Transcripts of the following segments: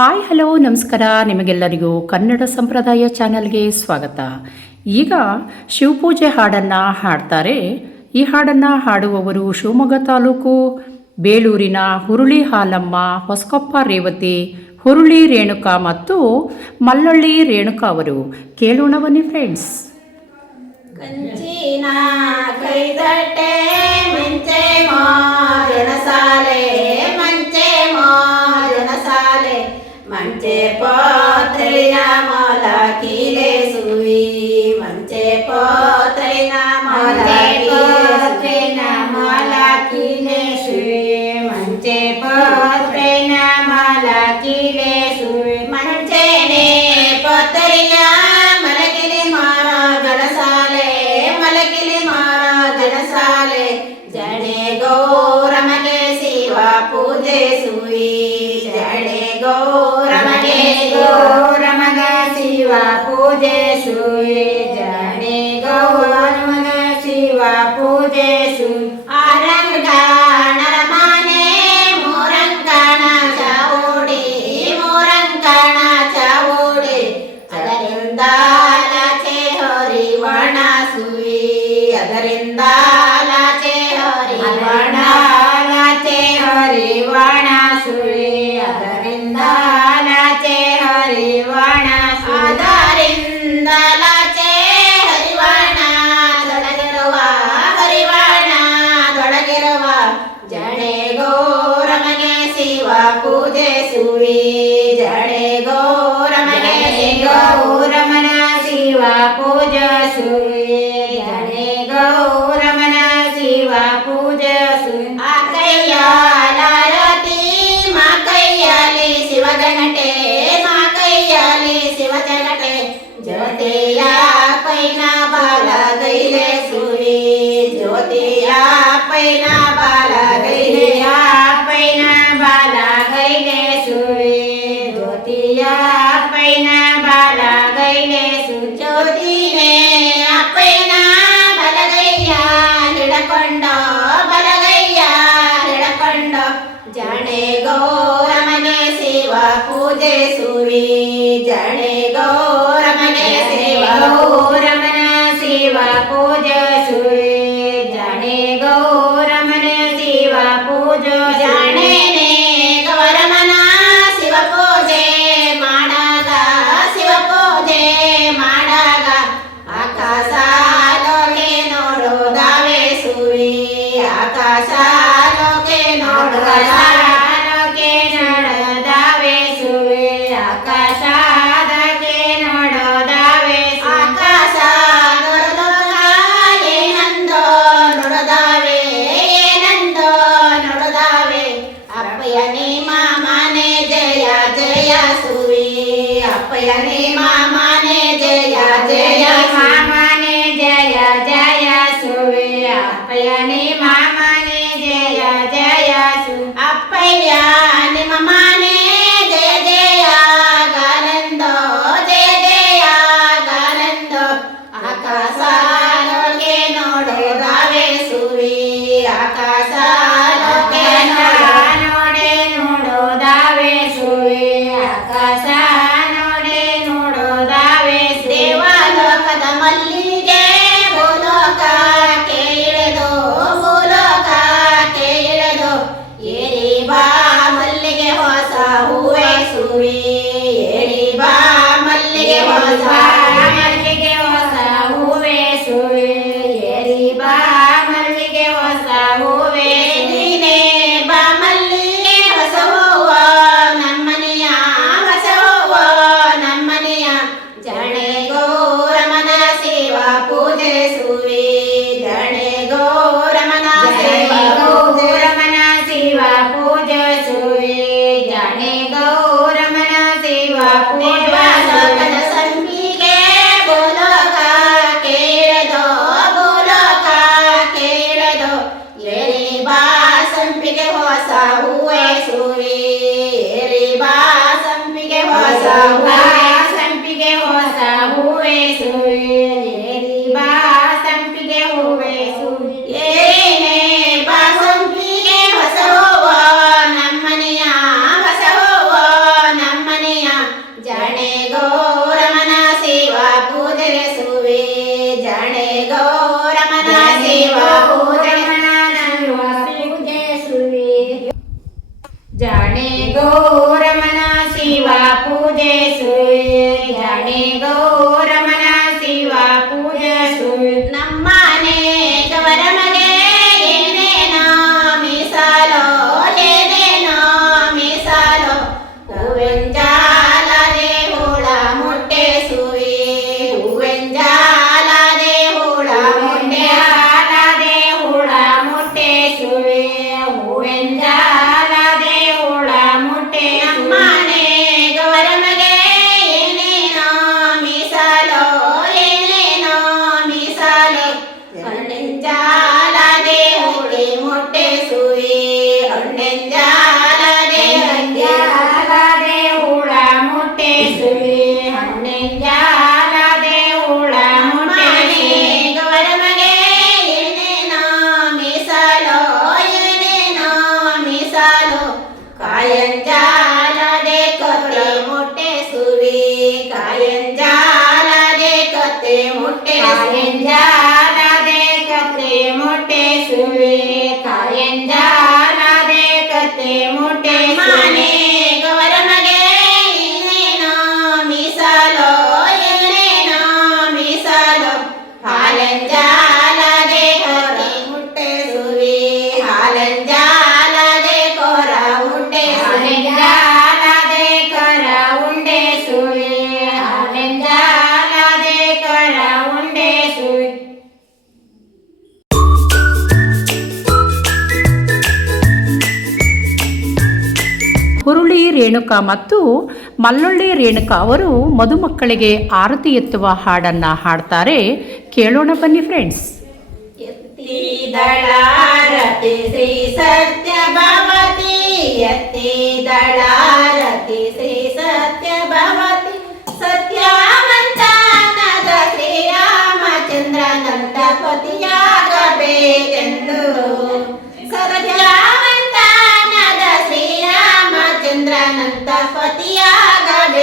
Hi hello ನಮಸ್ಕಾರ. ನಿಮಗೆಲ್ಲರಿಗೂ ಕನ್ನಡ ಸಂಪ್ರದಾಯ ಚಾನಲ್ಗೆ ಸ್ವಾಗತ. ಈಗ ಶಿವಪೂಜೆ ಹಾಡನ್ನು ಹಾಡ್ತಾರೆ. ಈ ಹಾಡನ್ನು ಹಾಡುವವರು ಶಿವಮೊಗ್ಗ ತಾಲೂಕು ಬೇಳೂರಿನ ಹುರುಳಿ ಹಾಲಮ್ಮ, ಹೊಸಕೊಪ್ಪ ರೇವತಿ, ಹುರುಳಿ ರೇಣುಕಾ ಮತ್ತು ಮಲ್ಲಳ್ಳಿ ರೇಣುಕಾ ಅವರು. ಕೇಳೋಣ ಬನ್ನಿ ಫ್ರೆಂಡ್ಸ್. ಕಂಚಿನ ಕೈದಟ್ಟೆ ಮಂಚೆ ಜನಸಾಲೆ ಮಂಚೆ ಜನಸಾಲೆ ಮಂಚೆ ಪೋತ್ರೈನ ಮೊಲ ಕೀಲೆ ಸುವಿ ಮಂಚೆ ಪೋತ್ರೈನ ಮೊಲ ಕೀಲೆ ಸುವಿ ಮಂಚೆ ಪೋತ್ರೈನ ಮೊಲ ಕೀಲೆ ಸುವಿ ಮಂಚೆನೆ ಪೋತ್ರಯ್ಯ ಮಲಗಿಲಿ ಮಾರ ಜನಸಾಲೆ ಮಲಗಿಲಿ ಮಾರ ಜನಸಾಲೆ ಜಡೆ ಗೌರಮಗೆ ಶಿವ ಪೂಜೆ ಸುಯಿ ಜಡೆ ಗೌರಮಗೆ ಶಿವ ಪೂಜೆ ಸುಯಿ ಜಡೆ ಗೌರಮಗ ಶಿವ ಪೂಜೆ ಸುಯಿ ಆರಂಗಣರ ಮನೆ ಮೂರಂಗಣ ಚಾವೋಡಿ ಮೂರಂಗಣ ಚಾವೋಡಿ ಅದರಿಂದ ಲಾಚೆ ಹರಿವಣ ಸುಯಿ ಅದರಿಂದ ಲಾಚೆ ಹರಿವಣ ಲಾಚೆ ಹರಿವಣ ಸುಯಿ ಅದರಿಂದ ಲಾಚೆ ಹರಿವಣ ಅದರಿಂದ ಲಾಚೆ ಹರಿವಣ ತೊಡಗಿರುವ ಹರಿವಣ ತೊಡಗಿರುವ ಜಡೆ ಗೌರಮಗೆ ಶಿವ ಪೂಜೆ ಸುಯಿ ಜಡೆ ಗೌರಮಗೆ ಗೌರಮನ ಶಿವ ಪೂಜೆ ಸುಯಿ ಜಡೆ ಗೌರಮನ ಶಿವ ಪೂಜೆ ಸುಯಿ ಆ ಕೈಯಾಲಾರತಿ ಮಾ ಕೈಯಾಲಿ ಶಿವ ಜಗಟೆ ಮಾ ಕೈಯಾಲಿ ಶಿವ ಜಗಟೆ ಜ್ಯೋತಿಯ ಪೈನ ಬಾಲ ಗೈಲೆ ಸುಯಿ ಜ್ಯೋತಿಯ ಪೈನ ಬಾಲ ಗೈಲೆಯ ಪೈನ ಬಾಲ ಗೈಲೆ ಸುಯಿ ಜ್ಯೋತಿಯ ಪೈನ ಬಾಲ ಗೈಲೆ ಸು ಜ್ಯೋತಿನೇ ಅಪ್ಪಯ್ಯನ ಬಲಗೈಯ ಹಿಡಕೊಂಡ ಬಲಗೈಯ ಹಿಡಕೊಂಡ ಜಡೆ ಗೌರಮಗೆ ಶಿವ ಪೂಜೆ ಸುವಿ ಜಡೆ ಗೌರಮಗೆ ಶಿವ ಗೌರಮನ ಶಿವ ಪೂಜೆ ಸುವಿ ಜಡೆ ಗೌರಮನ ಶಿವ ಪೂಜೆ ಜಡೆನೆ ಗೌರಮನ ಶಿವ ಪೂಜೆ ಮಾಡಾಗ ಶಿವ ಪೂಜೆ ಮಾಡಾಗ ಆಕಾಶ ಲೋಕೆ ನೋಡೋದಾವೆ ಸುವಿ ಆಕಾಶ ಲೋಕೆ ನೋಡೋದಾವೆ ಸುವಿ ಆಕಾಶ ನೋಡೋದಾವೆ ಆಕಾಶ ನೋಡೋದಾಗ ಏನಂದೋ ನೋಡೋದಾವೆ ಏನಂದೋ ನೋಡೋದಾವೆ ಅಪ್ಪಯ್ಯನೇ ಮಾಮನೆ ಜಯ ಜಯ ಸುವಿ ಅಪ್ಪಯ್ಯನೇ ಮಾಮನೆ ಜಯ ಜಯ ಮಾಮನೆ ಜಯ ಜಯ ಸುವಿ ಅಪ್ಪಯ್ಯನೇ ಮಾಮನೆ ಜಯ ಜಯ ಸು ಅಪ್ಪಯ್ಯ ನಿಮ್ಮ ಮಾನೆ ಜಯ ಜಯ ಗಾನಂದೋ ಜಯ ಜಯ ಗಾನಂದೋ ಆಕಾಶ ಲೋಕೆ ನೋಡೋದಾವೆ ಸುವಿ ಆಕಾಶ ಲೋಕೆ ನೋಡೆ ನೋಡೋದಾವೆ ಸುವಿ ಆಕಾಶ ನೋಡೆ ನೋಡೋದಾವೆ ದೇವಲೋಕದ ಮಲ್ಲಿಗೆ ಭೂಲೋಕ ಕೇಳಿದು ಭೂಲೋಕ ಕೇಳಿದು ಏರಿ ಬಾ ಮಲ್ಲಿಗೆ ಹೊಸ ಹೂವೆ ಸುವಿ ಏರಿ ಬಾ ಮಲ್ಲಿಗೆ ಹೊಸ ಮಲ್ಲಿಗೆ ಹೊಸ ಹೂವೆ ಸುವಿ ಏರಿ ಬಾ ಮಲ್ಲಿಗೆ ಹೊಸ ಹೂವೆ ನೀನೇ ಬಾ ಮಲ್ಲಿಗೆ ಹೊಸ ಹೂವ ನಮ್ಮನೆಯ ಹೊಸ ಹೂವ ನಮ್ಮನೆಯ ಜಡೆ ಗೌರಮನ ಶಿವ ಪೂಜೆ ಸುವಿ ಜಡೆ ಗೌರಮನ ಶಿವ ಗೌರಮನ ಶಿವ ಪೂಜೆ ಸುವಿ ಜಡೆ ಗೌರಮನ ಶಿವ ಪೂಜೆ ಸಂಪಿಗೆ ಭೂಲೋಕ ಕೇಳದೋ ಭೂಲೋಕ ಕೇಳದೋ ಏರಿ ಬಾ ಸಂಪಿಗೆ ಹೊಸ ಹೂವೆ ಸುವಿ ಏರಿ ಬಾ ಸಂಪಿಗೆ ಹೊಸ ಹೂವೆ ಸಂಪಿಗೆ ಹೊಸ ಹೂವೆ ಸುವಿ ಏರಿ ಬಾ ಸಂಪಿಗೆ ಹುರುಳಿ ರೇಣುಕಾ ಮತ್ತು ಮಲ್ಲೊಳ್ಳಿ ರೇಣುಕಾ ಅವರು ಮದುಮಕ್ಕಳಿಗೆ ಆರತಿ ಎತ್ತುವ ಹಾಡನ್ನು ಹಾಡ್ತಾರೆ. ಕೇಳೋಣ ಬನ್ನಿ ಫ್ರೆಂಡ್ಸ್. ಎತ್ತಿದಳಾರತಿ ಶ್ರೀ ಸತ್ಯಭಾವತಿ, ಎತ್ತಿದಳಾರತಿ ಶ್ರೀ ಸತ್ಯಭಾವತಿ, ಸತ್ಯವಂತನಾದ ಶ್ರೀರಾಮಚಂದ್ರನಂತ ಪತಿಯಾಗಬೇಕೆಂದು, ಸತ್ಯವಂತನಾದ ಶ್ರೀರಾಮಚಂದ್ರನಂತ ಪತಿಯಾಗಬೇಕೆಂದು,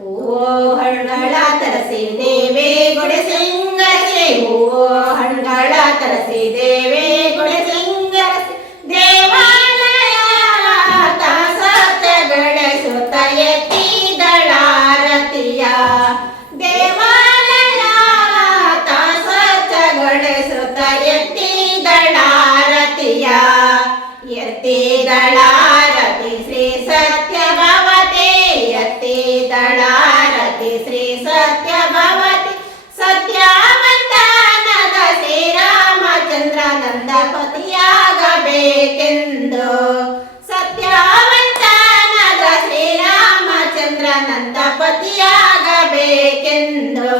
ಹೂವೋ ಹಣ್ಣುಗಳ ತರಸಿ ದೇವಿ ಗುಡಿ ಸಿಂಗರಿಸಿ, ಹೂವೋ ಹಣ್ಣುಗಳ ತರಸಿ ದೇವಿ ಗುಡಿ ಸಿಂಗರಿಸಿ, ದೇವಾಲಯ ಸತ್ಯಗಳೆಸುತ್ತ ಎತ್ತಿದಳಾರತಿಯ, ದೇವಾಲಯ ಸತ್ಯಗಳೆಸುತ್ತ ಎತ್ತಿದಳಾರತಿಯ, ಎತ್ತಿದಳಾರತಿ ಶ್ರೀ ಸತ್ಯಭಾವತಿ, ಎತ್ತಿದಳಾರತಿ ಶ್ರೀ ಸತ್ಯಭಾವತಿ, ಸತ್ಯವಂತನಾದ ಶ್ರೀರಾಮಚಂದ್ರನಂದ ಪತಿಯಾಗಬೇಕೆಂದು, ಸತ್ಯವಂತನಾದ ಶ್ರೀರಾಮಚಂದ್ರನಂದ ಪತಿಯಾಗಬೇಕೆಂದು,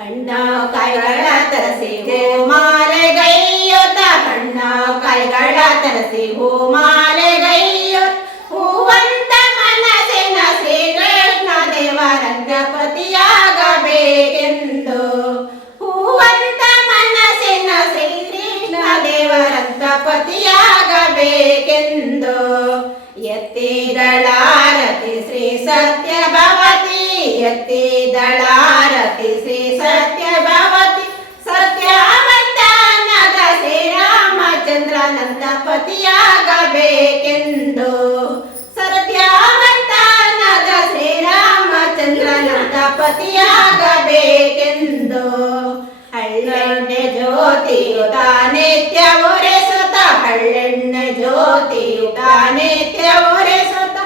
ಹಣ್ಣು ಕಾಯಿಗಳ ತರಸಿ ಹೂಮಾಲೆಗೈಯುತ, ಹಣ್ಣು ಕಾಯಿಗಳ ತರಸಿ ಹೂಮಾಲೆಗೈಯುತ, ಹೂವಂತ ಮನಸ್ಸಿನ ಶ್ರೀಕೃಷ್ಣ ದೇವರಂಗ ಪತಿಯಾಗಬೇಕೆಂದು, ಹೂವಂತ ಮನಸ್ಸಿನ ಶ್ರೀಕೃಷ್ಣ ದೇವರಂತ ಪತಿಯಾಗಬೇಕೆಂದು, ಎತ್ತಿದಳಾರತಿ ಶ್ರೀ ಸತ್ಯಭಾವತಿ, ಎತ್ತಿದಳಾರತಿ ಶ್ರೀ ಸತ್ಯಭಾವತಿ, ಸತ್ಯವಂತನಾದ ಶ್ರೀರಾಮಚಂದ್ರನಂತ ಪತಿಯಾಗಬೇಕೆಂದು, ಸತ್ಯವಂತನಾದ ಶ್ರೀರಾಮಚಂದ್ರನಂತ ಪತಿಯಾಗಬೇಕೆಂದು, ಹಳ್ಳೆಣ್ಣೆ ಜ್ಯೋತಿಯುತ ನಿತ್ಯ ಉರಿಸುತ್ತ, ಹಳ್ಳೆಣ್ಣೆ ಜ್ಯೋತಿಯುತ ನಿತ್ಯ ಉರಿಸುತ್ತ,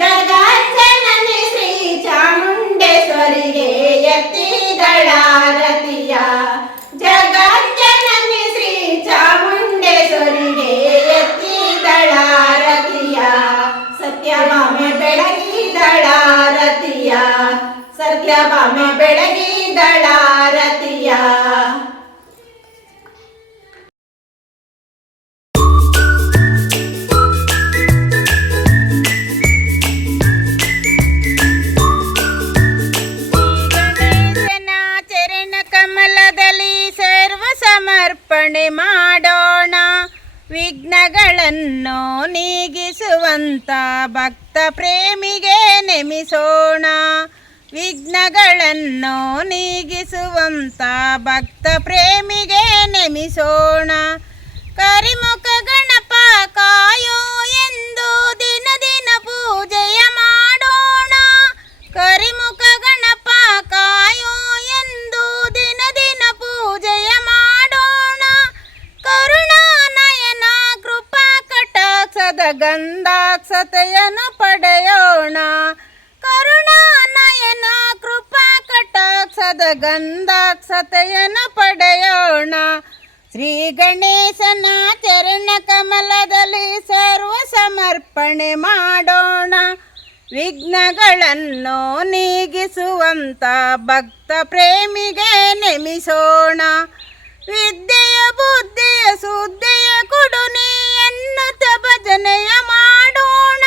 ಜಗಜ್ಜನನಿ ಶ್ರೀ ಚಾಮುಂಡೇಶ್ವರಿಗೆ ಎತ್ತಿದಳಾರತಿಯ, ಜಗಜ್ಜನನಿ ಶ್ರೀ ಚಾಮುಂಡೇಶ್ವರಿಗೆ ಎತ್ತಿದಳಾರತಿಯ, ಸತ್ಯಭಾಮೆ ಬೆಳಗಿದಳಾರತಿಯ, ಸತ್ಯಭಾಮೆ ಬೆಳಗಿದಳಾರತಿಯ. ಚರಣ ಕಮಲದಲ್ಲಿ ಸರ್ವ ಸಮರ್ಪಣೆ ಮಾಡೋಣ, ವಿಘ್ನಗಳನ್ನು ನೀಗಿಸುವಂತ ಭಕ್ತ ಪ್ರೇಮಿಗೆ ನೆಮಿಸೋಣ, ವಿಘ್ನಗಳನ್ನು ನೀಗಿಸುವಂತ ಭಕ್ತ ಪ್ರೇಮಿಗೆ ನೆಮಿಸೋಣ, ಕರಿಮುಖ ಗಣಪ ಕಾಯೋ ಎಂದು ದಿನ ದಿನ ಪೂಜೆಯ ಮಾಡೋಣ, ಕರಿಮುಖ ಗಣಪ ಕಾಯೋ ಎಂದು ದಿನ ದಿನ ಪೂಜೆಯ ಮಾಡೋಣ, ಕರುಣಾನಯನ ಕೃಪಾ ಕಟಾಕ್ಷದ ಗಂಧಾಕ್ಷತೆಯನ್ನು ಪಡೆಯೋಣ, ಕರುಣಾನಯನ ಕೃಪಾ ಕಟಾಕ್ಷದ ಗಂಧಾಕ್ಷತೆಯನ್ನು ಪಡೆಯೋಣ, ಶ್ರೀ ಗಣೇಶನ ಚರಣ ಕಮಲದಲ್ಲಿ ಸರ್ವ ಸಮರ್ಪಣೆ ಮಾಡೋಣ, ವಿಘ್ನಗಳನ್ನು ನೀಗಿಸುವಂತ ಭಕ್ತ ಪ್ರೇಮಿಗೆ ನೆಮಿಸೋಣ, ವಿದ್ಯೆಯ ಬುದ್ಧಿಯ ಸುದ್ದಿಯ ಕೊಡು ನೀ ಎನ್ನುತ್ತ ಭಜನೆಯ ಮಾಡೋಣ,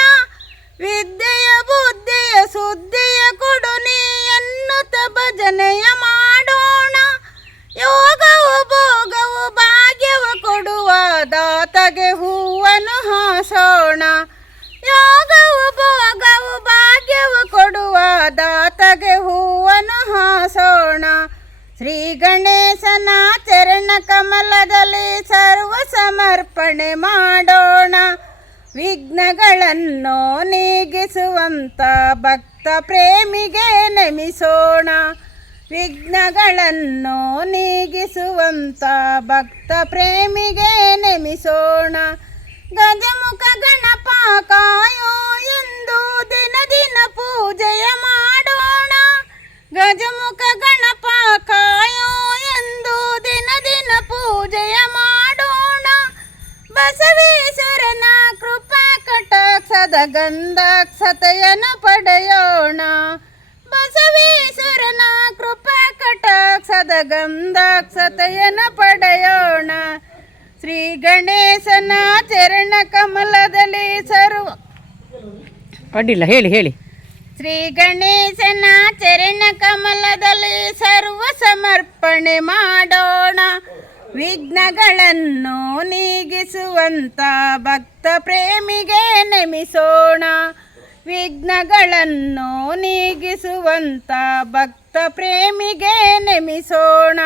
ವಿದ್ಯೆಯ ಬುದ್ಧಿಯ ಸುದ್ದಿಯ ಕೊಡು ನೀ ಎನ್ನುತ್ತ ಭಜನೆಯ ಮಾಡೋಣ, ಯೋಗವು ಭೋಗವು ಭಾಗ್ಯವು ಕೊಡುವ ದಾತಗೆ ಹೂವನ್ನು ಹಾಸೋಣ, ಯೋಗವು ಭೋಗವು ಭಾಗ್ಯವು ಕೊಡುವ ದಾತಗೆ ಹೂವನ್ನು ಹಾಸೋಣ, ಶ್ರೀ ಗಣೇಶನ ಚರಣ ಕಮಲದಲ್ಲಿ ಸರ್ವ ಸಮರ್ಪಣೆ ಮಾಡೋಣ, ವಿಘ್ನಗಳನ್ನು ನೀಗಿಸುವಂತ ಭಕ್ತ ಪ್ರೇಮಿಗೆ ನೆಮಿಸೋಣ, ವಿಘ್ನಗಳನ್ನು ನೀಗಿಸುವಂತ ಭಕ್ತ ಪ್ರೇಮಿಗೆ ನೆಮಿಸೋಣ, ಗಜಮುಖ ಗಣಪ ಕಾಯೋ ಎಂದು ದಿನ ದಿನ ಪೂಜೆಯ ಮಾಡೋಣ, ಗಜಮುಖ ಗಣಪ ಕಾಯೋ ಎಂದು ದಿನ ದಿನ ಪೂಜೆಯ ಮಾಡೋಣ, ಬಸವೇಶ್ವರನ ಕೃಪಾ ಕಟ ಗಂಧಾಕ್ಷತೆಯನ ಪಡೆಯೋಣ. ಬಸವೇಶ್ವರನ ಕೃಪಾ ಕಟಾಕ್ಷದ ಗಂಧಾಕ್ಷತೆಯನ ಪಡೆಯೋಣ. ಶ್ರೀ ಗಣೇಶನ ಚರಣ ಕಮಲದಲ್ಲಿ ಅಡ್ಡಿಲ್ಲ, ಹೇಳಿ ಹೇಳಿ. ಶ್ರೀ ಗಣೇಶನ ಚರಣ ಕಮಲದಲ್ಲಿ ಸರ್ವ ಸಮರ್ಪಣೆ ಮಾಡೋಣ. ವಿಘ್ನಗಳನ್ನು ನೀಗಿಸುವಂತ ಭಕ್ತ ಪ್ರೇಮಿಗೆ ನಮಿಸೋಣ. ವಿಘ್ನಗಳನ್ನು ನೀಗಿಸುವಂತ ಭಕ್ತ ಪ್ರೇಮಿಗೆ ನಮಿಸೋಣ.